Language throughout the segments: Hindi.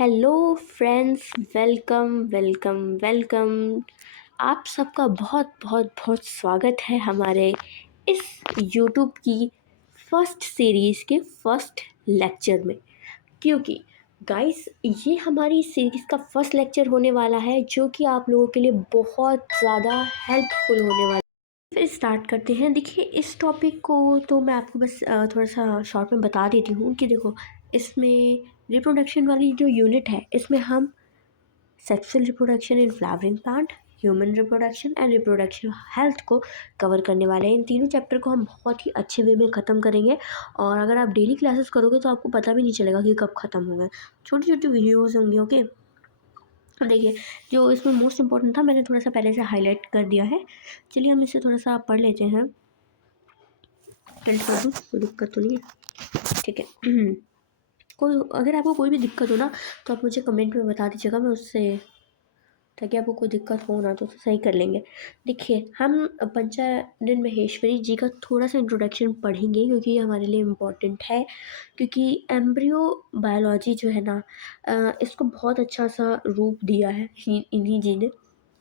Hello friends, welcome welcome welcome. आप सबका बहुत बहुत बहुत स्वागत है हमारे इस यूट्यूब की फर्स्ट सीरीज़ के फर्स्ट लेक्चर में। क्योंकि गाइस, ये हमारी सीरीज़ का फर्स्ट लेक्चर होने वाला है जो कि आप लोगों के लिए बहुत ज़्यादा हेल्पफुल होने वाला है। फिर स्टार्ट करते हैं। देखिए, इस टॉपिक को तो मैं आपको बस थोड़ा सा शॉर्ट में बता देती हूँ कि देखो, इसमें रिप्रोडक्शन वाली जो यूनिट है, इसमें हम sexual reproduction in flowering plant, human reproduction and reproduction health को कवर करने वाले हैं। इन तीनों चैप्टर को हम बहुत ही अच्छे वे में ख़त्म करेंगे और अगर आप डेली क्लासेस करोगे तो आपको पता भी नहीं चलेगा कि कब ख़त्म होगा। छोटी छोटी वीडियोज़ होंगी। ओके, देखिए, जो इसमें मोस्ट इम्पॉर्टेंट था मैंने थोड़ा सा पहले से हाईलाइट कर दिया है। चलिए हम इसे थोड़ा सा पढ़ लेते हैं। टिल्ट कर दूँ, कोई दिक्कत तो नहीं है? ठीक है। कोई अगर आपको कोई भी दिक्कत हो ना तो आप मुझे कमेंट में बता दीजिएगा, मैं उससे ताकि आपको कोई दिक्कत हो ना तो सही कर लेंगे। देखिए, हम पंचानन महेश्वरी जी का थोड़ा सा इंट्रोडक्शन पढ़ेंगे क्योंकि ये हमारे लिए इम्पोर्टेंट है। क्योंकि एम्ब्रियो बायोलॉजी जो है ना, इसको बहुत अच्छा सा रूप दिया है इन्हीं जी ने।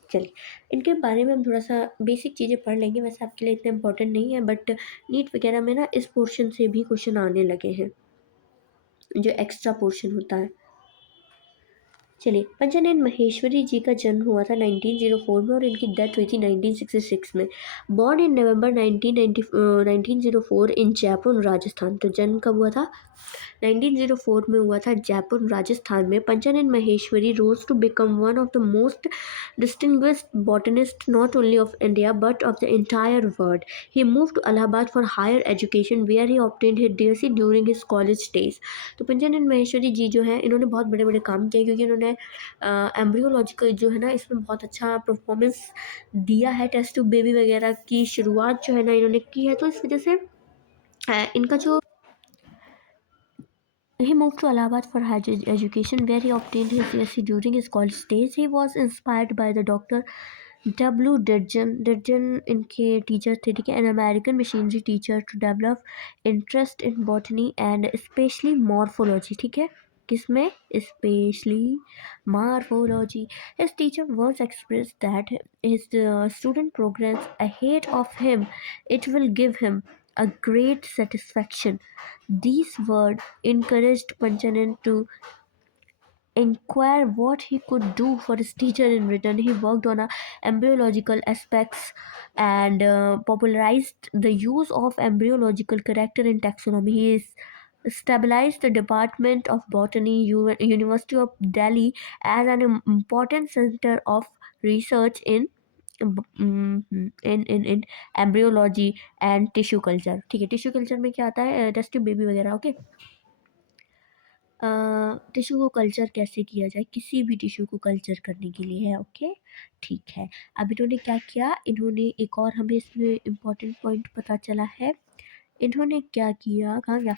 चलिए, इनके बारे में हम थोड़ा सा बेसिक चीज़ें पढ़ लेंगे। वैसे आपके लिए इतना इम्पोर्टेंट नहीं है, बट नीट वगैरह में ना इस पोर्शन से भी क्वेश्चन आने लगे हैं, जो एक्स्ट्रा पोर्शन होता है। चलिए, पंचानन महेश्वरी जी का जन्म हुआ था 1904 में और इनकी डेथ हुई थी 1966 में। बॉर्न इन नवंबर 1904 इन जयपुर, राजस्थान। तो जन्म कब हुआ था? 1904 में हुआ था, जयपुर, राजस्थान में। Panchanan Maheshwari rose to become one of the most distinguished botanist not only of India but of the entire world. He moved to Allahabad for higher education where he obtained his DSc during his college days. तो पंचानन महेश्वरी जी जो है, इन्होंने बहुत बड़े बड़े काम किए क्योंकि इन्होंने एम्ब्रियोलॉजी का जो है ना, इसमें बहुत अच्छा परफॉर्मेंस दिया है। टेस्ट ट्यूब बेबी वगैरह की शुरुआत जो है ना इन्होंने की है, तो इस वजह से इनका जो he moved to Allahabad for higher education, where he obtained his BSc during his college days. He was inspired by the Dr. W. Dirgen इनके टीचर थे, ठीक है, an American machinery teacher, to develop interest in botany and specially morphology. ठीक है, किसमें? Specially morphology. His teacher once expressed that his student progress ahead of him, it will give him a great satisfaction. These words encouraged Panchanan to inquire what he could do for his teacher. In return, he worked on embryological aspects and popularized the use of embryological character in taxonomy. He is stabilized the Department of Botany, University of Delhi, as an important center of research in in embryology and tissue culture. ठीक है, टिश्यू कल्चर में क्या आता है? टेस्ट ट्यूब बेबी वगैरह। ओके, टिश्यू को कल्चर कैसे किया जाए, किसी भी टिश्यू को कल्चर करने के लिए है। ओके, ठीक है। अब इन्होंने क्या किया? इन्होंने एक और हमें इसमें इम्पोर्टेंट पॉइंट पता चला है। इन्होंने क्या किया? कहाँ गया?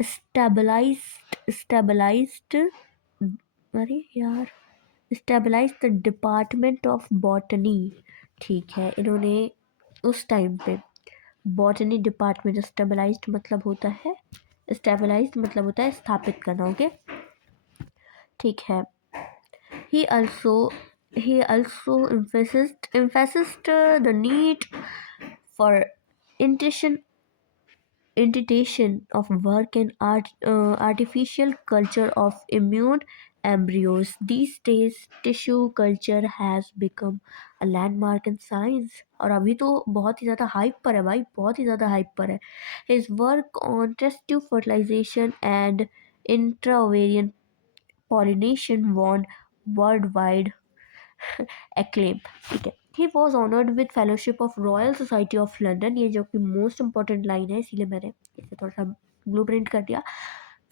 स्टेबलाइज्ड, अरे यार, stabilize the department of botany. ठीक है, इन्होंने उस टाइम पे बॉटनी डिपार्टमेंट, स्टेबलाइज्ड मतलब होता है, स्टेबलाइज्ड मतलब होता है स्थापित करना। ओके, ठीक है। he also he also emphasized the need for integration of work and artificial culture of immune embryos. These days, tissue culture has become a landmark in science. और अभी तो बहुत ही ज़्यादा हाइप पर है भाई, बहुत ही ज़्यादा हाइप पर है। His work on test tube fertilization and intra-ovarian pollination won worldwide acclaim। ठीक है, he was honored with fellowship of Royal Society of London। ये जो कि मोस्ट इंपॉर्टेंट लाइन है, इसीलिए मैंने इसे थोड़ा सा ब्लू प्रिंट कर दिया।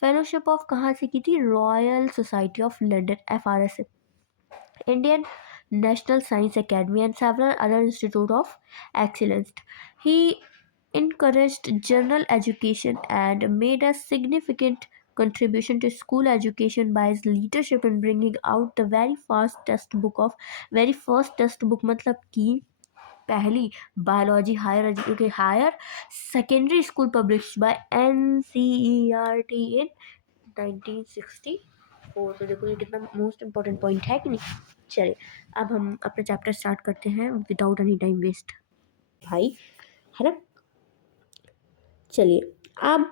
फेलोशिप ऑफ कहाँ से की थी? Royal society of London, FRS, Indian national science academy and several other institute of excellence. He encouraged general education and made a significant contribution to school education by his leadership in bringing out the very first textbook, मतलब कि पहली biology higher secondary school publish by NCERT in 1964। तो देखो ये कितना मोस्ट इम्पॉर्टेंट पॉइंट है कि नहीं। चलिए अब हम अपना चैप्टर स्टार्ट करते हैं विदाउट एनी टाइम वेस्ट भाई, है ना। चलिए अब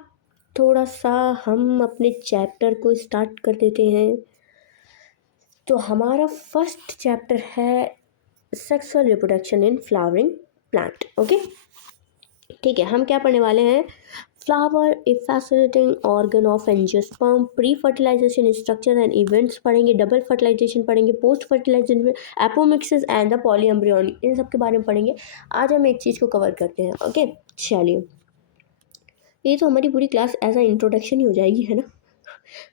थोड़ा सा हम अपने चैप्टर को स्टार्ट कर देते हैं। तो हमारा फर्स्ट चैप्टर है sexual reproduction in flowering plant. Okay ठीक है, हम क्या पढ़ने वाले हैं। Flower a fascinating organ of angiosperm, pre fertilization structure and events पढ़ेंगे, डबल फर्टिलाइजेशन पढ़ेंगे, post fertilization, apomixis and the polyembryony, इन सब के बारे में पढ़ेंगे। आज हम एक चीज़ को कवर करते हैं। ओके चलिए, ये तो हमारी पूरी क्लास एज अ इंट्रोडक्शन ही हो जाएगी, है ना।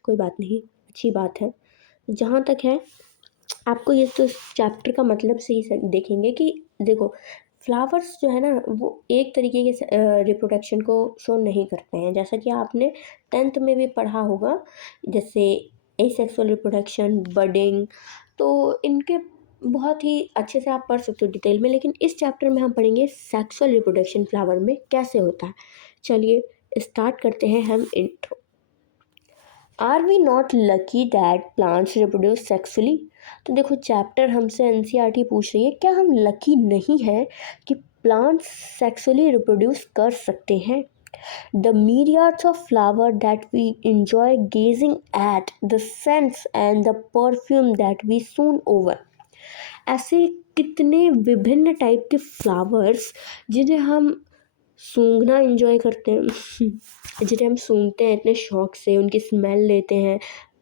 कोई बात नहीं, अच्छी बात है। जहाँ तक है आपको ये तो चैप्टर का मतलब से ही देखेंगे कि देखो फ्लावर्स जो है ना वो एक तरीके के रिप्रोडक्शन को शो नहीं करते हैं, जैसा कि आपने 10th में भी पढ़ा होगा, जैसे एसेक्सुअल रिप्रोडक्शन, बडिंग, तो इनके बहुत ही अच्छे से आप पढ़ सकते हो डिटेल में। लेकिन इस चैप्टर में हम पढ़ेंगे सेक्सुअल रिप्रोडक्शन फ्लावर में कैसे होता है। चलिए स्टार्ट करते हैं हम intro. Are we not lucky that plants reproduce sexually. तो देखो चैप्टर हमसे एनसीईआरटी पूछ रही है, क्या हम लकी नहीं है कि प्लांट्स सेक्सुअली रिप्रोड्यूस कर सकते हैं। The myriads of flower that we enjoy gazing at, the scents and the perfume that we soon over. ऐसे कितने विभिन्न टाइप के फ्लावर्स जिन्हें हम सूंघना एंजॉय करते हैं जिन्हें हम सूंघते हैं इतने शौक से, उनकी स्मेल लेते हैं,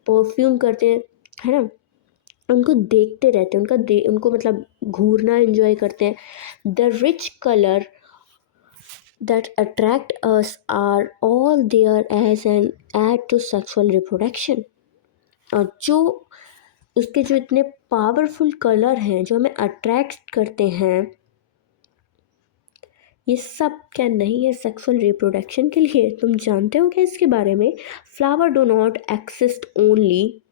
परफ्यूम करते हैं, है ना, उनको देखते रहते हैं, उनको मतलब घूरना एंजॉय करते हैं। The rich colour that attract us are all there as an add to sexual reproduction। और जो उसके जो इतने पावरफुल कलर हैं जो हमें अट्रैक्ट करते हैं, ये सब क्या नहीं है सेक्सुअल रिप्रोडक्शन के लिए। तुम जानते हो क्या इसके बारे में। Flower do not exist only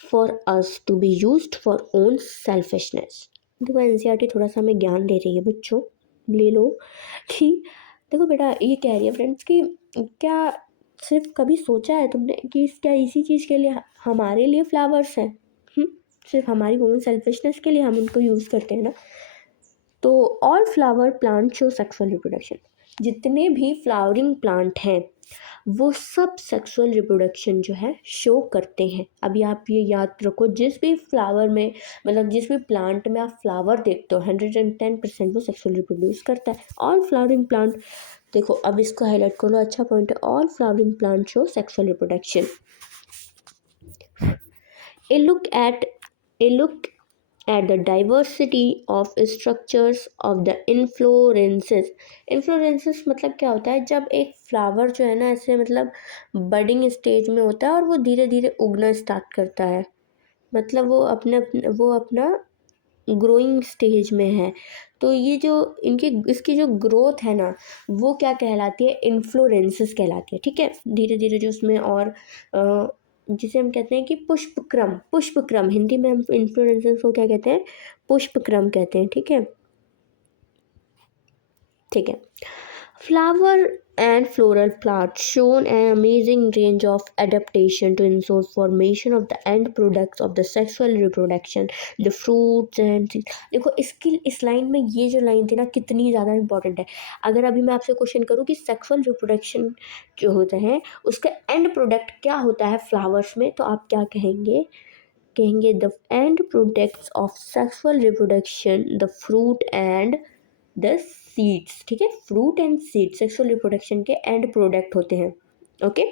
for us to be used for own selfishness. देखो एनसीईआरटी थोड़ा सा हमें ज्ञान दे रही है, बच्चों ले लो कि देखो बेटा ये कह रही है फ्रेंड्स कि क्या सिर्फ कभी सोचा है तुमने कि क्या इसी चीज़ के लिए हमारे लिए फ्लावर्स हैं। सिर्फ हमारी ओन सेल्फिशनेस के लिए हम उनको यूज़ करते हैं ना। तो all flower plant show sexual reproduction, जितने भी फ्लावरिंग प्लांट हैं वो सब सेक्सुअल रिप्रोडक्शन जो है शो करते हैं। अभी आप ये याद रखो, जिस भी फ्लावर में मतलब जिस भी प्लांट में आप फ्लावर देखते हो 110% वो सेक्सुअल रिप्रोड्यूस करता है। ऑल फ्लावरिंग प्लांट, देखो अब इसको हाईलाइट कर लो, अच्छा पॉइंट है। All flowering plant show sexual reproduction. A look at the diversity of structures of the inflorescences। इन्फ्लोरेंसेस मतलब क्या होता है, जब एक फ्लावर जो है ना ऐसे मतलब बडिंग स्टेज में होता है और वो धीरे धीरे उगना स्टार्ट करता है, मतलब वो अपना ग्रोइंग स्टेज में है। तो ये जो इसकी जो ग्रोथ है ना वो क्या कहलाती है, इन्फ्लोरेंसेस कहलाती है। ठीक है, धीरे धीरे जो उसमें और जिसे हम कहते हैं कि पुष्पक्रम हिंदी में हम इन्फ्लोरेंसेस को क्या कहते हैं, पुष्पक्रम कहते हैं। ठीक है ठीक है। Flower and floral plants shown an amazing range of adaptation to ensure formation of the end products of the sexual reproduction, the fruits and देखो इसकी इस लाइन में ये जो लाइन थी ना कितनी ज़्यादा इंपॉर्टेंट है। अगर अभी मैं आपसे क्वेश्चन करूँ कि सेक्सुअल रिप्रोडक्शन जो होता है उसका एंड प्रोडक्ट क्या होता है फ्लावर्स में, तो आप क्या कहेंगे, कहेंगे the end products of sexual reproduction the fruit and the seeds. ठीक है, fruit and seed sexual reproduction के एंड प्रोडक्ट होते हैं। Okay,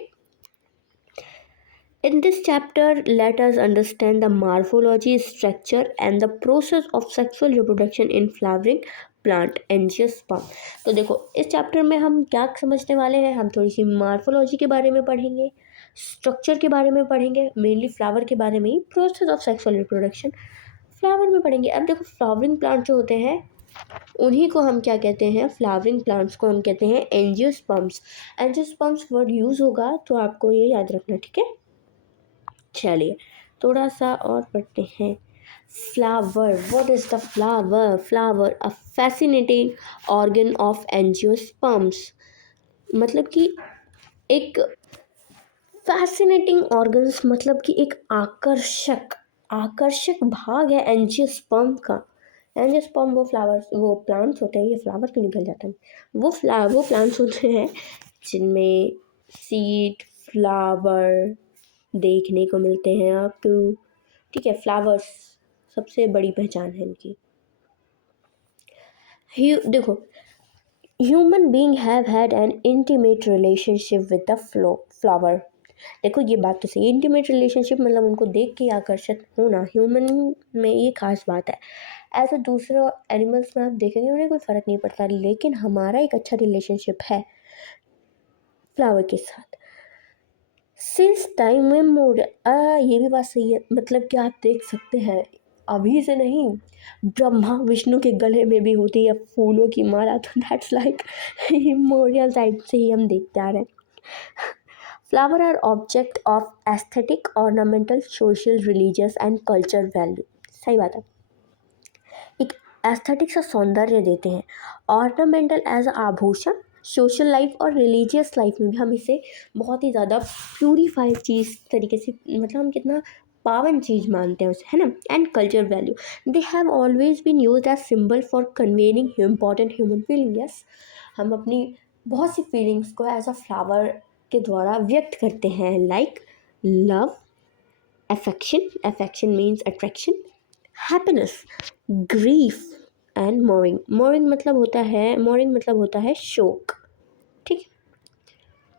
in this chapter let us understand the morphology, structure and the process of sexual reproduction in flowering plant angiosperm। तो देखो इस चैप्टर में हम क्या समझने वाले हैं, हम थोड़ी सी मार्फोलॉजी के बारे में पढ़ेंगे, स्ट्रक्चर के बारे में पढ़ेंगे, मेनली फ्लावर के बारे में ही, process of sexual reproduction flower में पढ़ेंगे। अब देखो फ्लावरिंग प्लांट जो होते हैं उन्हीं को हम क्या कहते हैं, फ्लावरिंग प्लांट्स को हम कहते हैं एंजियोस्पर्म्स। एंजियोस्पर्म्स वर्ड यूज़ होगा तो आपको ये याद रखना। ठीक है, चलिए थोड़ा सा और पढ़ते हैं। Flower, what is the flower. Flower a fascinating organ of angiosperms, मतलब कि एक फैसिनेटिंग ऑर्गन्स मतलब कि एक आकर्षक भाग है एंजियोस्पर्म का। एंजियोस्पर्म वो प्लांट्स होते हैं, ये फ्लावर क्यों निकल जाता है, वो प्लांट्स होते हैं जिनमें सीड फ्लावर देखने को मिलते हैं आपको। ठीक है, फ्लावर्स सबसे बड़ी पहचान है इनकी। देखो, human being have had an intimate relationship with the flower. देखो ये बात तो सही, इंटीमेट रिलेशनशिप मतलब उनको देख के आकर्षित होना ह्यूमन में ये खास बात है। ऐसे दूसरे एनिमल्स में आप देखेंगे उन्हें कोई फ़र्क नहीं पड़ता, लेकिन हमारा एक अच्छा रिलेशनशिप है फ्लावर के साथ सिंस टाइम मेमोरियल। ये भी बात सही है, मतलब कि आप देख सकते हैं अभी से नहीं, ब्रह्मा विष्णु के गले में भी होती है फूलों की माला, तो दैट्स लाइक मेमोरियल टाइप से ही हम देखते आ रहे हैं। Flower are object of aesthetic ornamental social religious and culture value. सही बात है, एक एस्थेटिक सा सौंदर्य देते हैं, ऑर्नामेंटल एज आभूषण, सोशल लाइफ और रिलीजियस लाइफ में भी हम इसे बहुत ही ज़्यादा प्यूरीफाइड चीज़ तरीके से, मतलब हम कितना पावन चीज़ मानते हैं उसे, है ना। And culture value, they have always been used as symbol for convening important human feeling. Yes, हम अपनी बहुत सी फीलिंग्स को एज अ फ्लावर के द्वारा व्यक्त करते हैं, like love, affection means attraction, happiness, grief and mourning मतलब होता है शोक। ठीक,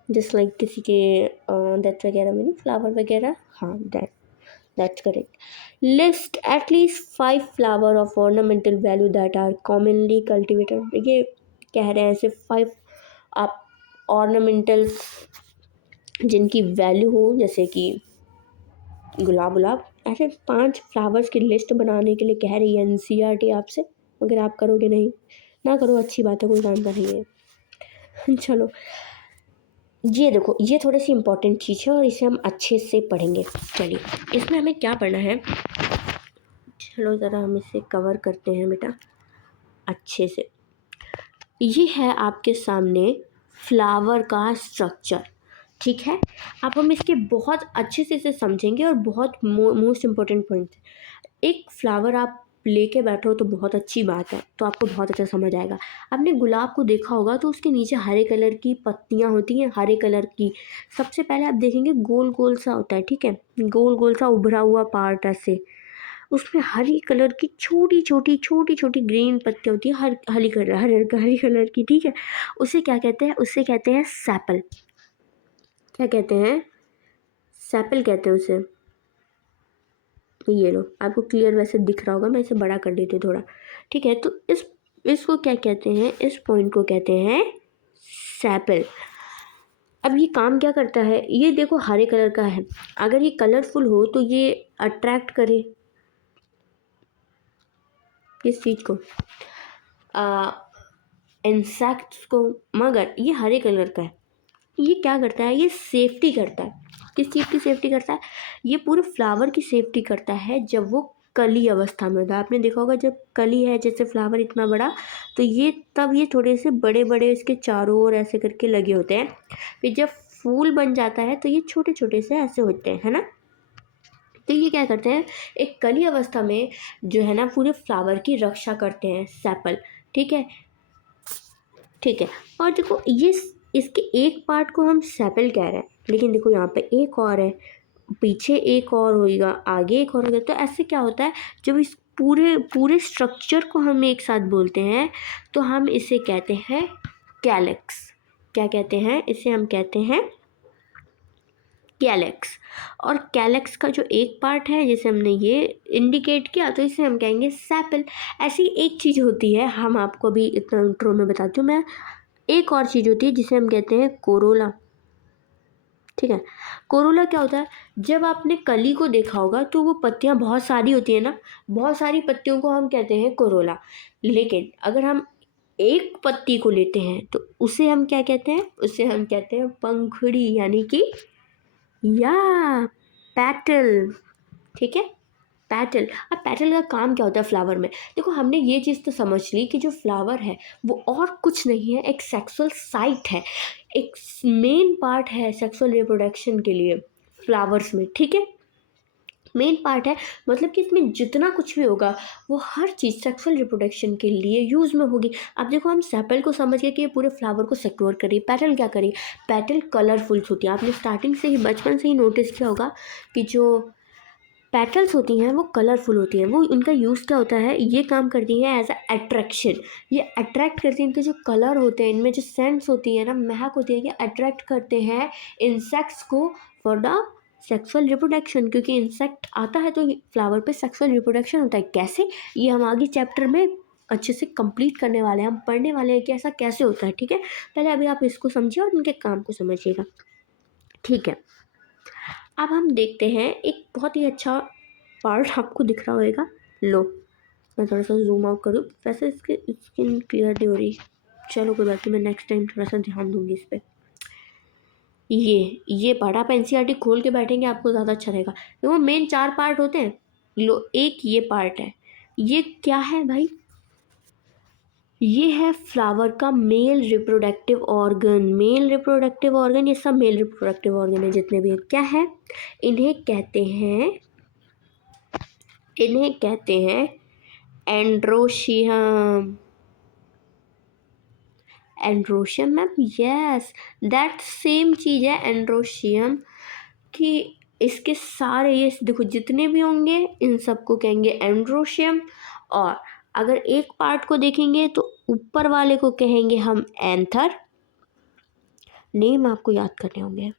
जस्ट लाइक किसी के डेथ वगैरह में नहीं, फ्लावर वगैरह, हाँ that's correct. List at least 5 flower of ornamental value that are commonly cultivated. ये कह रहे हैं सिर्फ 5 आप ऑर्नामेंटल्स जिनकी वैल्यू हो, जैसे कि गुलाब, ऐसे 5 फ्लावर्स की लिस्ट बनाने के लिए कह रही है NCERT आपसे। अगर आप करोगे नहीं, ना करो, अच्छी बात है, कोई काम नहीं है। चलो ये देखो, ये थोड़ी सी इम्पोर्टेंट चीज़ है और इसे हम अच्छे से पढ़ेंगे। चलिए, इसमें हमें क्या पढ़ना है, चलो ज़रा हम इसे कवर करते हैं बेटा अच्छे से। ये है आपके सामने फ्लावर का स्ट्रक्चर। ठीक है, अब हम इसके बहुत अच्छे से इसे समझेंगे और बहुत मोस्ट इम्पोर्टेंट पॉइंट, एक फ्लावर आप लेके बैठो तो बहुत अच्छी बात है, तो आपको बहुत अच्छा समझ आएगा। आपने गुलाब को देखा होगा तो उसके नीचे हरे कलर की पत्तियां होती हैं, हरे कलर की। सबसे पहले आप देखेंगे गोल गोल सा होता है, ठीक है, गोल गोल सा उभरा हुआ पार्ट ऐसे, उसमें हरी कलर की छोटी छोटी ग्रीन पत्तियां होती है, हरी कलर की। ठीक है, उसे क्या कहते हैं, उसे कहते हैं सैपल। क्या कहते हैं, सैपल कहते हैं उसे। ये लो, आपको क्लियर वैसे दिख रहा होगा, मैं इसे बड़ा कर देती हूँ थोड़ा। ठीक है, तो इसको क्या कहते हैं, इस पॉइंट को कहते हैं सैपल। अब ये काम क्या करता है, ये देखो हरे कलर का है, अगर ये कलरफुल हो तो ये अट्रैक्ट करे किस चीज़ को, इंसेक्ट्स को, मगर ये हरे कलर का है। ये क्या करता है, ये सेफ्टी करता है। किस चीज़ की सेफ्टी करता है, ये पूरे फ्लावर की सेफ्टी करता है जब वो कली अवस्था में होता है। आपने देखा होगा जब कली है, जैसे फ्लावर इतना बड़ा, तो ये तब ये थोड़े से बड़े बड़े इसके चारों ओर ऐसे करके लगे होते हैं। फिर जब फूल बन जाता है तो ये छोटे छोटे से ऐसे होते हैं, है ना। तो ये क्या करते हैं, एक कली अवस्था में जो है ना पूरे फ्लावर की रक्षा करते हैं सेपल। ठीक है, ठीक है, और देखो ये इसके एक पार्ट को हम सेपल कह रहे हैं, लेकिन देखो यहाँ पे एक और है, पीछे एक और होगा, आगे एक और होगा। तो ऐसे क्या होता है, जब इस पूरे पूरे स्ट्रक्चर को हम एक साथ बोलते हैं तो हम इसे कहते हैं कैलेक्स। क्या कहते हैं इसे, हम कहते हैं कैलेक्स। और कैलेक्स का जो एक पार्ट है जिसे हमने ये इंडिकेट किया, तो इसे हम कहेंगे सैपल। ऐसी एक चीज़ होती है, हम आपको अभी इतना इंट्रो में बताती हूँ मैं, एक और चीज़ होती है जिसे हम कहते हैं कोरोला। ठीक है, कोरोला क्या होता है, जब आपने कली को देखा होगा तो वो पत्तियां बहुत सारी होती है ना, बहुत सारी पत्तियों को हम कहते हैं कोरोला। लेकिन अगर हम एक पत्ती को लेते हैं तो उसे हम क्या कहते हैं, उसे हम कहते हैं पंखुड़ी, यानी कि या पैटल। ठीक है, पैटल। अब पैटल का काम क्या होता है फ्लावर में, देखो हमने ये चीज़ तो समझ ली कि जो फ्लावर है वो और कुछ नहीं है, एक सेक्सुअल साइट है। एक मेन पार्ट है सेक्सुअल रिप्रोडक्शन के लिए फ्लावर्स में, ठीक है। मेन पार्ट है, मतलब कि इसमें जितना कुछ भी होगा वो हर चीज़ सेक्सुअल रिप्रोडक्शन के लिए यूज़ में होगी। अब देखो, हम सेपल को समझ गए कि ये पूरे फ्लावर को सिक्योर करिए। पेटल क्या करिए, पेटल कलरफुल्स होती है। आपने स्टार्टिंग से ही, बचपन से ही नोटिस किया होगा कि जो पेटल्स होती हैं वो कलरफुल होती हैं। वो उनका यूज़ क्या होता है, ये काम करती हैं एज अ अट्रैक्शन। ये अट्रैक्ट करती हैं, इनके जो कलर होते हैं, इनमें जो सेंट्स होती है ना, महक होती है, ये अट्रैक्ट करते हैं इंसेक्ट्स को फॉर द सेक्सुअल रिप्रोडक्शन। क्योंकि इंसेक्ट आता है तो फ्लावर पे सेक्सुअल रिप्रोडक्शन होता है। कैसे, ये हम आगे चैप्टर में अच्छे से कंप्लीट करने वाले हैं, हम पढ़ने वाले हैं कि ऐसा कैसे होता है, ठीक है। पहले अभी आप इसको समझिए और इनके काम को समझिएगा, ठीक है। अब हम देखते हैं एक बहुत ही अच्छा पार्ट आपको दिख रहा होगा। लो, मैं थोड़ा सा जूम आउट करूँ, वैसे इसकी स्किन क्लियर नहीं हो रही, चलो कोई बात नहीं, मैं नेक्स्ट टाइम थोड़ा सा ध्यान दूंगी इस पर। ये पार्ट आप एनसीईआरटी खोल के बैठेंगे, आपको ज़्यादा अच्छा रहेगा। देखो, मेन 4 पार्ट होते हैं। लो, एक ये पार्ट है। ये क्या है भाई, ये है फ्लावर का male reproductive organ. Male reproductive organ, ये सब मेल रिप्रोडक्टिव ऑर्गन है जितने भी हैं। क्या है, इन्हें कहते हैं, इन्हें कहते हैं androecium. Androecium ma'am, yes, that same चीज़ है एंड्रोशियम। कि इसके सारे, ये देखो जितने भी होंगे इन सबको कहेंगे एंड्रोशियम। और अगर एक पार्ट को देखेंगे तो ऊपर वाले को कहेंगे हम एंथर, नेम आपको याद करने होंगे।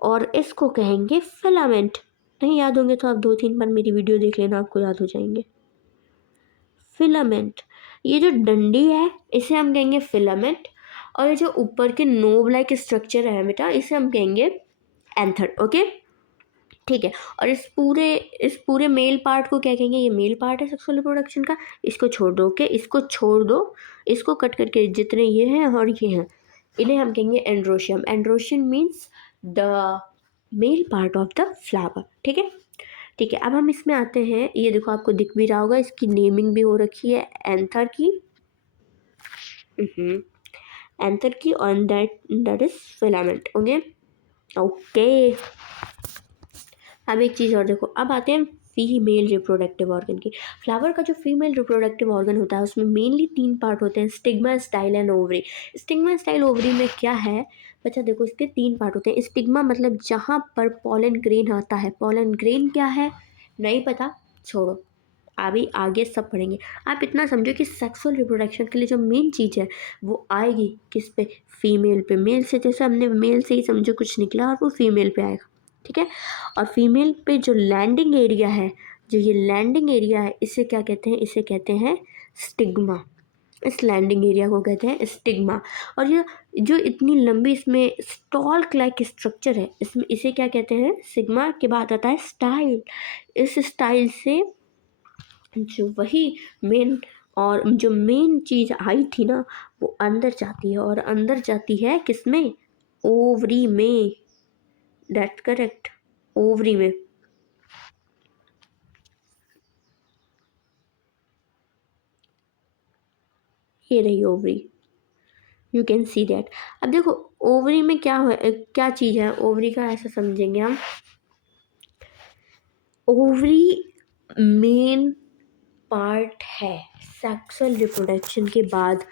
और इसको कहेंगे फिलामेंट। नहीं याद होंगे तो आप 2-3 बार मेरी वीडियो देख लेना, आपको याद हो जाएंगे। फिलामेंट, ये जो डंडी है इसे हम कहेंगे फिलामेंट। और ये जो ऊपर के नोब लाइक स्ट्रक्चर है बेटा, इसे हम कहेंगे एंथर, ओके, ठीक है। और इस पूरे मेल पार्ट को क्या कहेंगे, ये मेल पार्ट है सेक्सुअल रिप्रोडक्शन का। इसको छोड़ दो, ओके, इसको छोड़ दो, इसको कट करके जितने ये हैं और ये हैं, इन्हें हम कहेंगे androecium. Androecium means the male part of the flower, ठीक है। ठीक है, अब हम इसमें आते हैं। ये देखो, आपको दिख भी रहा होगा, इसकी नेमिंग भी हो रखी है एंथर की, एंथर की, और that is filament, okay okay. अब एक चीज़ और देखो, अब आते हैं फीमेल रिप्रोडक्टिव ऑर्गन की। फ्लावर का जो फीमेल रिप्रोडक्टिव ऑर्गन होता है उसमें मेनली 3 पार्ट होते हैं, stigma, style and ovary. Stigma, style, ovary में क्या है बच्चा, देखो इसके 3 पार्ट होते हैं। स्टिग्मा मतलब जहाँ पर पॉलन ग्रेन आता है। पॉलन ग्रेन क्या है, नहीं पता, छोड़ो, अभी आगे सब पढ़ेंगे। आप इतना समझो कि सेक्सुअल रिप्रोडक्शन के लिए जो मेन चीज़ है वो आएगी किस पे, फीमेल पे। मेल से, जैसे हमने मेल से ही समझो कुछ निकला और वो फीमेल पे आएगा, ठीक है। और फीमेल पे जो लैंडिंग एरिया है, जो ये लैंडिंग एरिया है, इसे क्या कहते हैं, इसे कहते हैं स्टिग्मा। इस लैंडिंग एरिया को कहते हैं स्टिग्मा। और ये जो इतनी लंबी इसमें स्टॉल्क लाइक स्ट्रक्चर है, इसमें इसे क्या कहते हैं, सिग्मा के बाद आता है स्टाइल। इस स्टाइल से जो वही मेन, और जो मेन चीज़ आई थी ना, वो अंदर जाती है। और अंदर जाती है किसमें, ओवरी में, दैट्स करेक्ट, ओवरी में। ये रही ovary, you can see that. अब देखो, ओवरी में क्या चीज़ है, ओवरी का ऐसा समझेंगे हम। ओवरी मेन पार्ट है सेक्सुअल रिप्रोडक्शन के बाद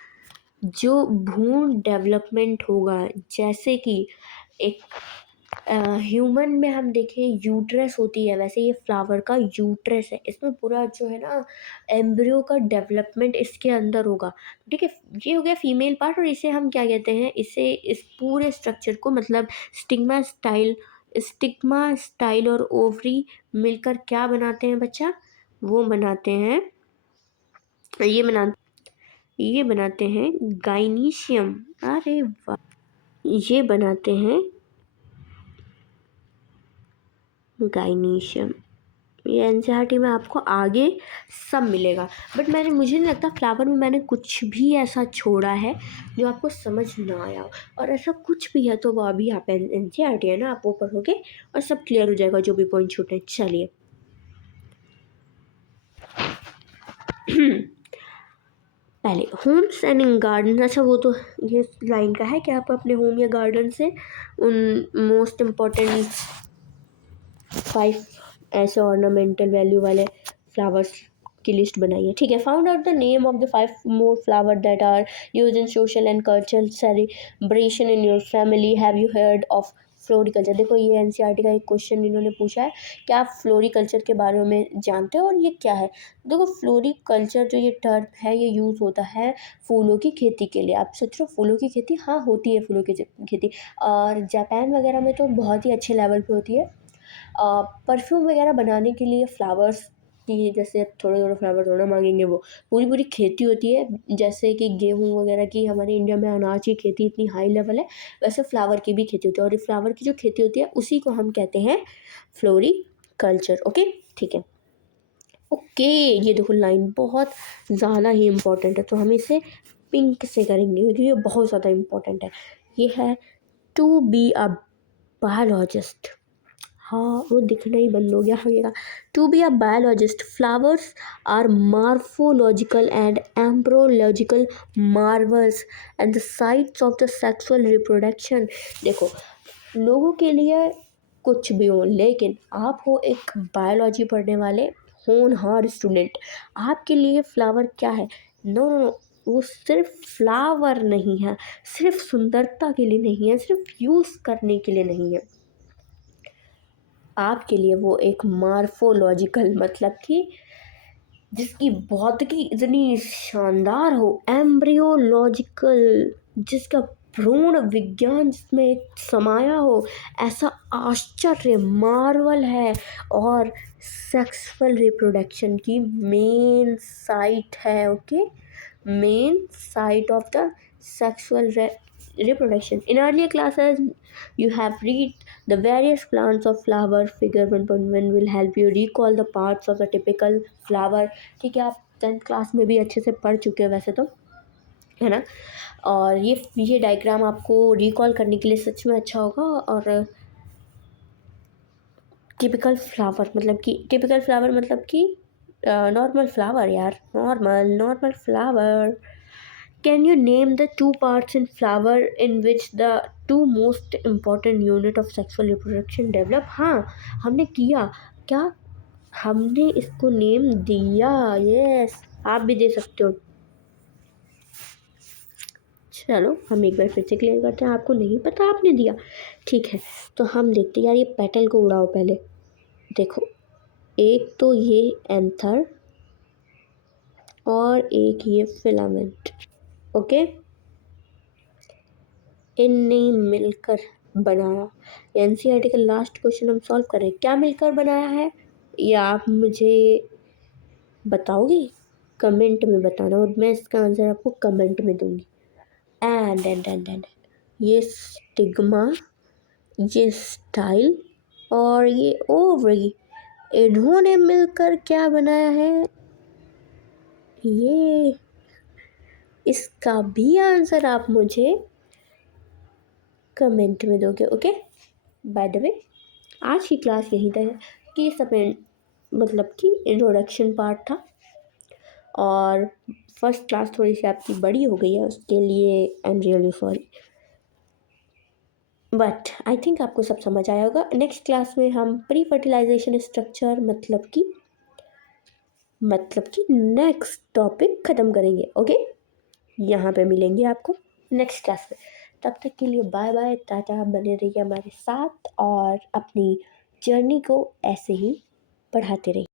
जो भ्रूण डेवलपमेंट होगा। जैसे कि एक ह्यूमन में हम देखें यूट्रस होती है, वैसे ये फ्लावर का यूट्रस है। इसमें पूरा जो है ना एम्ब्रियो का डेवलपमेंट इसके अंदर होगा, ठीक है। ये हो गया फीमेल पार्ट। और इसे हम क्या कहते हैं, इसे, इस पूरे स्ट्रक्चर को, मतलब स्टिग्मा, स्टाइल और ओवरी मिलकर क्या बनाते हैं बच्चा, वो बनाते हैं, ये बनाते हैं गाइनीशियम। अरे वाह, ये बनाते हैं गाइनीशियम। ये एनसीईआरटी में आपको आगे सब मिलेगा। बट मुझे नहीं लगता फ्लावर में मैंने कुछ भी ऐसा छोड़ा है जो आपको समझ ना आया हो। और ऐसा कुछ भी है तो वो अभी आप एनसीईआरटी है ना, आप वो पढ़ोगे और सब क्लियर हो जाएगा, जो भी पॉइंट छूटे। चलिए पहले होम्स एंड गार्डन, अच्छा वो तो ये लाइन का है कि आप अपने होम या गार्डन से उन मोस्ट इम्पॉर्टेंट 5 ऐसे ऑर्नामेंटल वैल्यू वाले फ्लावर्स की लिस्ट बनाइए, ठीक है। Found out the name of the 5 more flower that are use in social and cultural celebration in your family. Have you heard of floriculture? देखो ये एनसीईआरटी का एक क्वेश्चन इन्होंने पूछा है कि आप फ्लोरिकल्चर के बारे में जानते हो और ये क्या है। देखो फ्लोरिकल्चर जो ये टर्म है ये यूज़ होता है फूलों की खेती के लिए। आप सोच रहे हो फूलों की खेती, हाँ होती है फूलों की खेती, और जापान वगैरह में तो बहुत ही अच्छे लेवल पे होती है। परफ्यूम वगैरह बनाने के लिए फ्लावर्स की, जैसे थोड़े थोड़े फ्लावर थोड़ा मांगेंगे, वो पूरी पूरी खेती होती है। जैसे कि गेहूँ वगैरह की हमारे इंडिया में अनाज की खेती इतनी हाई लेवल है, वैसे फ्लावर की भी खेती होती है, और ये फ्लावर की जो खेती होती है उसी को हम कहते हैं फ्लोरिकल्चर। ओके, ठीक है। ओके, ये देखो लाइन बहुत ज़्यादा ही इम्पोर्टेंट है, तो हम इसे पिंक से करेंगे क्योंकि ये बहुत ज़्यादा इम्पोर्टेंट है। ये है टू बी अ बायोलॉजिस्ट। हाँ, वो दिखना ही बंद हो गया हमें। To be a biologist, flowers are morphological and embryological marvels and the sites of the sexual reproduction. देखो, लोगों के लिए कुछ भी हो, लेकिन आप हो एक बायोलॉजी पढ़ने वाले होनहार स्टूडेंट, आपके लिए फ्लावर क्या है? नो नो नो, वो सिर्फ फ्लावर नहीं है, सिर्फ सुंदरता के लिए नहीं है, सिर्फ यूज़ करने के लिए नहीं है। आपके लिए वो एक मार्फोलॉजिकल, मतलब कि जिसकी भौतिकी इतनी शानदार हो, एम्ब्रियोलॉजिकल, जिसका भ्रूण विज्ञान जिसमें एक समाया हो, ऐसा आश्चर्य मार्वल है, और सेक्सुअल रिप्रोडक्शन की मेन साइट है। Okay, main site of the sexual reproduction. In earlier classes, you have read the various plants of flower. Figure 1.1 will help you recall the parts of the typical flower. ठीक है, आप 10th क्लास में भी अच्छे से पढ़ चुके हो वैसे तो, है ना। और ये डायग्राम आपको रिकॉल करने के लिए सच में अच्छा होगा। और टिपिकल फ्लावर मतलब कि नॉर्मल फ्लावर यार, normal flower. Can you name the two parts in flower in which the two most important unit of sexual reproduction develop? हाँ, हमने किया क्या, हमने इसको नेम दिया। यस, आप भी दे सकते हो। चलो हम एक बार फिर से क्लियर करते हैं, आपको नहीं पता आपने दिया, ठीक है। तो हम देखते हैं यार, ये पेटल को उड़ाओ पहले। देखो, एक तो ये एंथर और एक ये फिलामेंट। ओके, इनने मिलकर बनाया। एनसीईआरटी का लास्ट क्वेश्चन हम सॉल्व करें, क्या मिलकर बनाया है ये आप मुझे बताओगे? कमेंट में बताना, और मैं इसका आंसर आपको कमेंट में दूंगी। एंड ये स्टिग्मा, ये स्टाइल और ये ओवरी, इन्होंने मिलकर क्या बनाया है? ये, इसका भी आंसर आप मुझे कमेंट में दोगे। ओके, बाय द वे आज की क्लास यही तक कि सब मतलब कि इंट्रोडक्शन पार्ट था, और फर्स्ट क्लास थोड़ी सी आपकी बड़ी हो गई है, उसके लिए I am really sorry, but I think आपको सब समझ आया होगा। नेक्स्ट क्लास में हम प्री फर्टिलाइजेशन स्ट्रक्चर मतलब कि नेक्स्ट टॉपिक ख़त्म करेंगे। ओके, यहाँ पे मिलेंगे आपको नेक्स्ट क्लास में। तब तक के लिए बाय बाय, टाटा। बने रहिए हमारे साथ और अपनी जर्नी को ऐसे ही बढ़ाते रहिए।